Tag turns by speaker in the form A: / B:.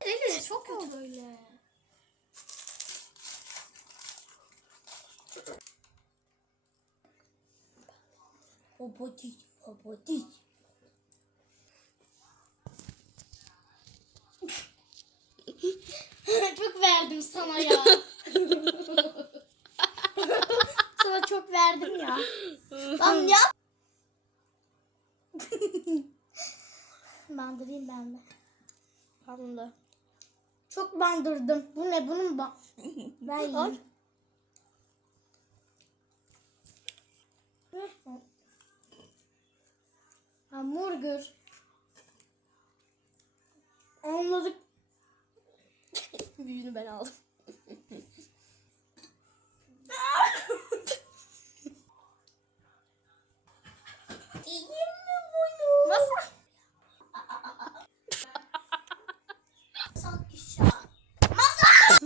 A: Evet çok kötü böyle.
B: Popotik, popotik.
A: çok verdim sana ya. sana çok verdim ya. Lan ya. Bandırayım ben de.
B: Anında.
A: Çok bandırdım. Bu ne? Bunun ba... Ben yiyeyim. Hamburger. Anladık.
B: Büyüğünü ben aldım.
A: Yiyeyim